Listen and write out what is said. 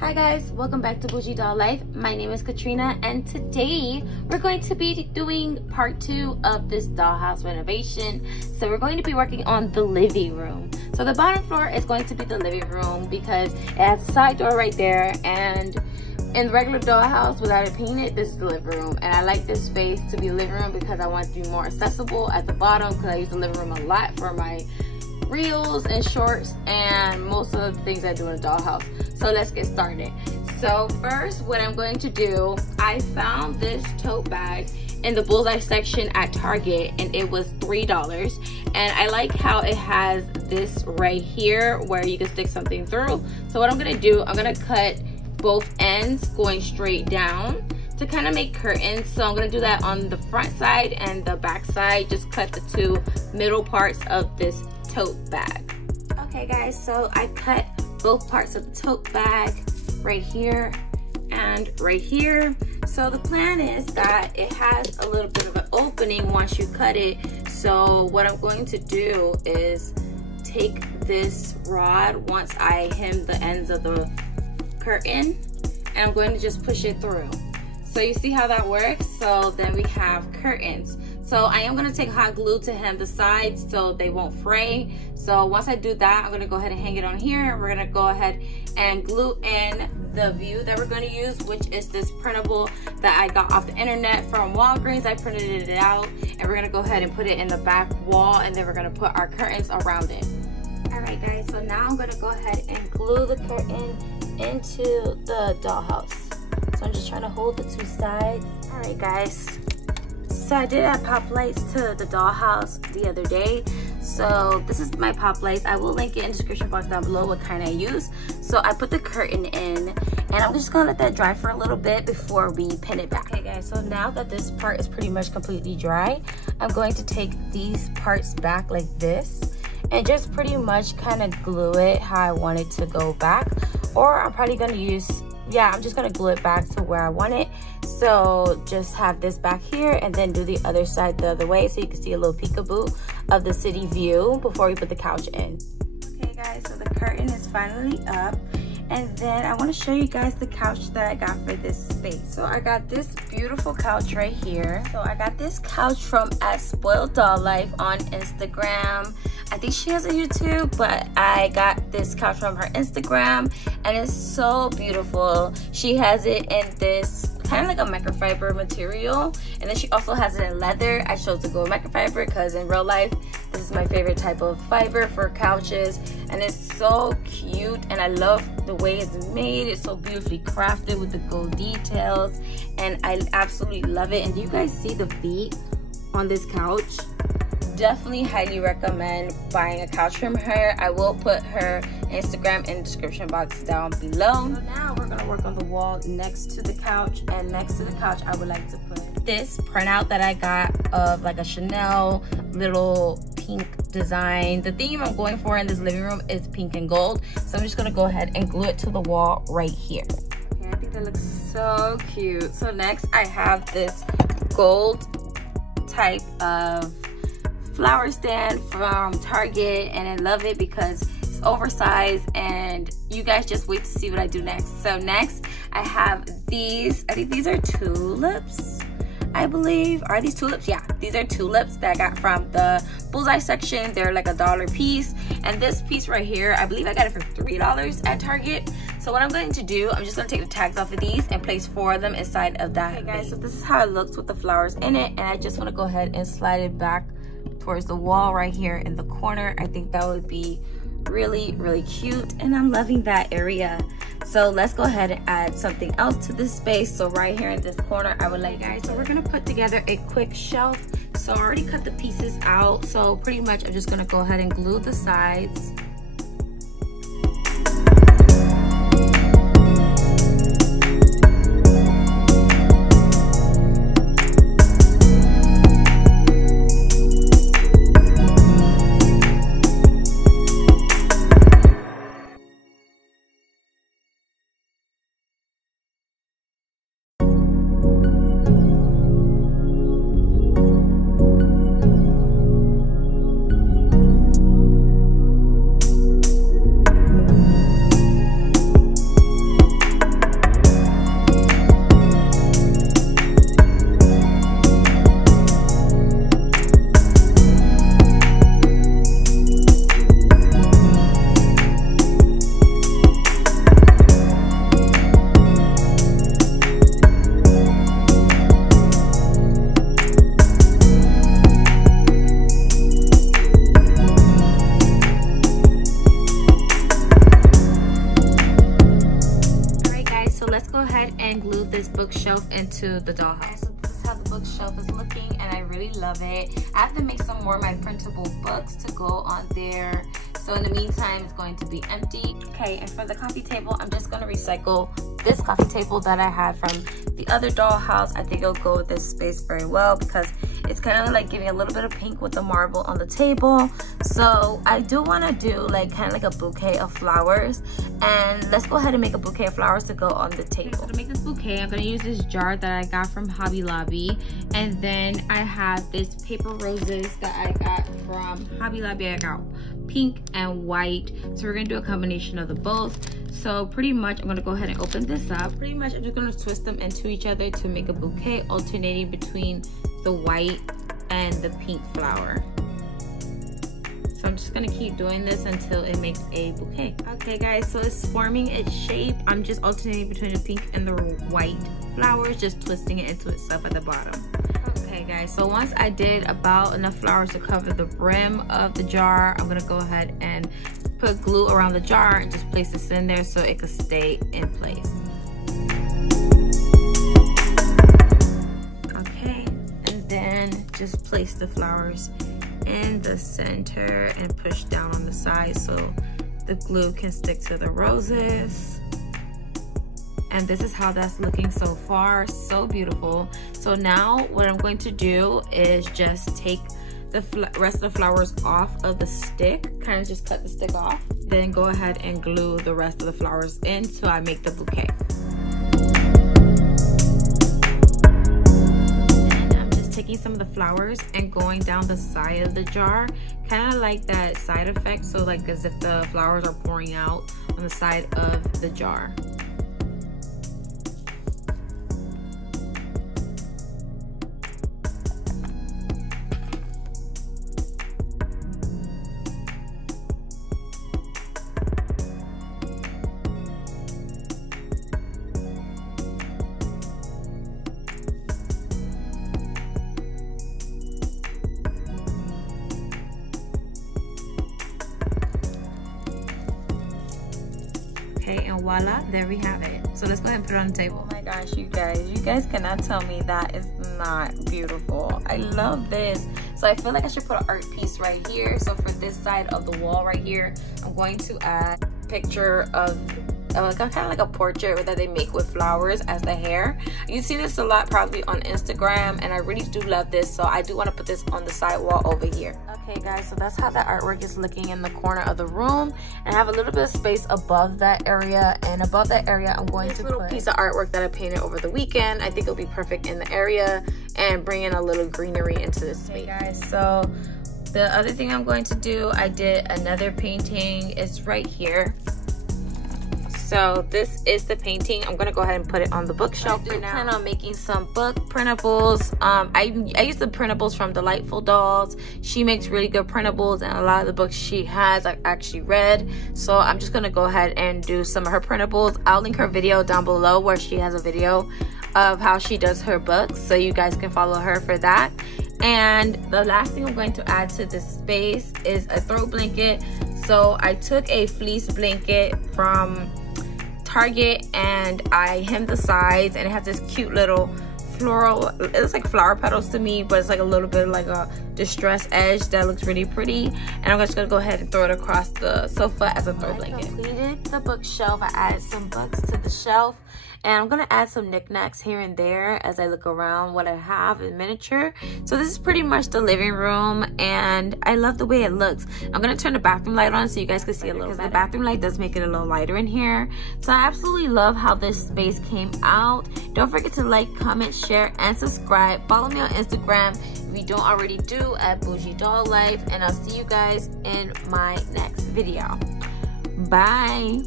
Hi guys, welcome back to Bouquet Doll Life. My name is Katrina and today we're going to be doing part 2 of this dollhouse renovation. So we're going to be working on the living room. So the bottom floor is going to be the living room because it has a side door right there, and in the regular dollhouse without it painted, this is the living room. And I like this space to be the living room because I want it to be more accessible at the bottom because I use the living room a lot for my reels and shorts and most of the things I do in a dollhouse. So let's get started. So first, what I'm going to do, I found this tote bag in the bullseye section at Target and it was $3. And I like how it has this right here where you can stick something through. So what I'm gonna do, I'm gonna cut both ends going straight down to kind of make curtains. So I'm gonna do that on the front side and the back side, just cut the two middle parts of this tote bag. Okay guys, so I cut both parts of the tote bag right here and right here. So the plan is that it has a little bit of an opening once you cut it. So what I'm going to do is take this rod once I hem the ends of the curtain, and I'm going to just push it through. So you see how that works? So then we have curtains. So I am gonna take hot glue to hem the sides so they won't fray. So once I do that, I'm gonna go ahead and hang it on here. We're gonna go ahead and glue in the view that we're gonna use, which is this printable that I got off the internet from Walgreens. I printed it out, and we're gonna go ahead and put it in the back wall, and then we're gonna put our curtains around it. All right guys, so now I'm gonna go ahead and glue the curtain into the dollhouse. So I'm just trying to hold the two sides. All right guys, so I did add pop lights to the dollhouse the other day. So this is my pop lights. I will link it in the description box down below what kind I use. So I put the curtain in, and I'm just gonna let that dry for a little bit before we pin it back. Okay guys, so now that this part is pretty much completely dry, I'm going to take these parts back like this and just pretty much kind of glue it how I want it to go back. Or I'm probably gonna use, I'm just gonna glue it back to where I want it. So just have this back here and then do the other side the other way so you can see a little peekaboo of the city view before we put the couch in. Okay guys, so the curtain is finally up. And then I want to show you guys the couch that I got for this space. So I got this beautiful couch right here. So I got this couch from @SpoiledDollLife on Instagram. I think she has a YouTube, but I got this couch from her Instagram and it's so beautiful. She has it in this kind of like a microfiber material, and then she also has it in leather. I chose to go with microfiber because in real life this is my favorite type of fiber for couches, and it's so cute and I love the way it's made. It's so beautifully crafted with the gold details and I absolutely love it. And do you guys see the feet on this couch? Definitely highly recommend buying a couch from her. I will put her Instagram in the description box down below. So now we're gonna work on the wall next to the couch, and next to the couch I would like to put this printout that I got of like a Chanel little pink design. The theme I'm going for in this living room is pink and gold, so I'm just gonna go ahead and glue it to the wall right here. Okay, I think that looks so cute. So next I have this gold type of flower stand from Target, and I love it because it's oversized, and you guys just wait to see what I do next. So next I have these, I think these are tulips, I believe. Are these tulips? Yeah, these are tulips that I got from the bullseye section. They're like $1 a piece, and this piece right here, I believe I got it for $3 at Target. So what I'm going to do, I'm just going to take the tags off of these and place 4 of them inside of that. Okay guys, so this is how it looks with the flowers in it, and I just want to go ahead and slide it back towards the wall right here in the corner. I think that would be really, really cute, and I'm loving that area. So let's go ahead and add something else to this space. So right here in this corner, I would like, guys, so we're gonna put together a quick shelf. So I already cut the pieces out, so pretty much I'm just gonna go ahead and glue the sides. go ahead and glue this bookshelf into the dollhouse. So this is how the bookshelf is looking, and I really love it. I have to make some more of my printable books to go on there. So in the meantime, it's going to be empty. Okay, and for the coffee table, I'm just gonna recycle this coffee table that I had from the other dollhouse. I think it'll go with this space very well because it's kind of like giving a little bit of pink with the marble on the table. So I do want to do like kind of like a bouquet of flowers, and let's go ahead and make a bouquet of flowers to go on the table. So to make this bouquet, I'm going to use this jar that I got from Hobby Lobby, and then I have this paper roses that I got from Hobby Lobby. I got pink and white, so we're going to do a combination of the both. So pretty much I'm going to go ahead and open this up. Pretty much I'm just going to twist them into each other to make a bouquet, alternating between the white and the pink flower. So I'm just gonna keep doing this until it makes a bouquet. Okay guys, so it's forming its shape. I'm just alternating between the pink and the white flowers, just twisting it into itself at the bottom. Okay guys, so once I did about enough flowers to cover the brim of the jar, I'm gonna go ahead and put glue around the jar and just place this in there so it could stay in place. Then just place the flowers in the center and push down on the side so the glue can stick to the roses. And this is how that's looking so far. So beautiful. So now what I'm going to do is just take the rest of the flowers off of the stick, kind of just cut the stick off, then go ahead and glue the rest of the flowers in so I make the bouquet. Taking some of the flowers and going down the side of the jar, kind of like that side effect, so like as if the flowers are pouring out on the side of the jar. Okay, and voila, there we have it. So let's go ahead and put it on the table. Oh my gosh, you guys cannot tell me that is not beautiful. I love this. So I feel like I should put an art piece right here. So for this side of the wall right here, I'm going to add a picture of kind of like a portrait that they make with flowers as the hair. You see this a lot probably on Instagram, and I really do love this, so I do want to put this on the side wall over here. Okay guys, so that's how the artwork is looking in the corner of the room, and I have a little bit of space above that area, and above that area I'm going to put a piece of artwork that I painted over the weekend. I think it'll be perfect in the area and bring in a little greenery into this space. Okay guys, so the other thing I'm going to do, I did another painting. It's right here. So this is the painting. I'm gonna go ahead and put it on the bookshelf for now. I plan on making some book printables. I use the printables from Delightful Dolls. She makes really good printables, and a lot of the books she has I actually read. So I'm just gonna go ahead and do some of her printables. I'll link her video down below where she has a video of how she does her books, so you guys can follow her for that. And the last thing I'm going to add to this space is a throw blanket. So I took a fleece blanket from Target and I hemmed the sides, and it has this cute little floral, it looks like flower petals to me, but it's like a little bit like a distressed edge that looks really pretty. And I'm just gonna go ahead and throw it across the sofa as a throw blanket. I completed the bookshelf. I added some books to the shelf, and I'm gonna add some knickknacks here and there as I look around what I have in miniature. So this is pretty much the living room, and I love the way it looks. I'm gonna turn the bathroom light on so you guys can see a little, because the bathroom light does make it a little lighter in here. So I absolutely love how this space came out. Don't forget to like, comment, share, and subscribe. Follow me on Instagram if you don't already do, at Bougie Doll Life, and I'll see you guys in my next video. Bye.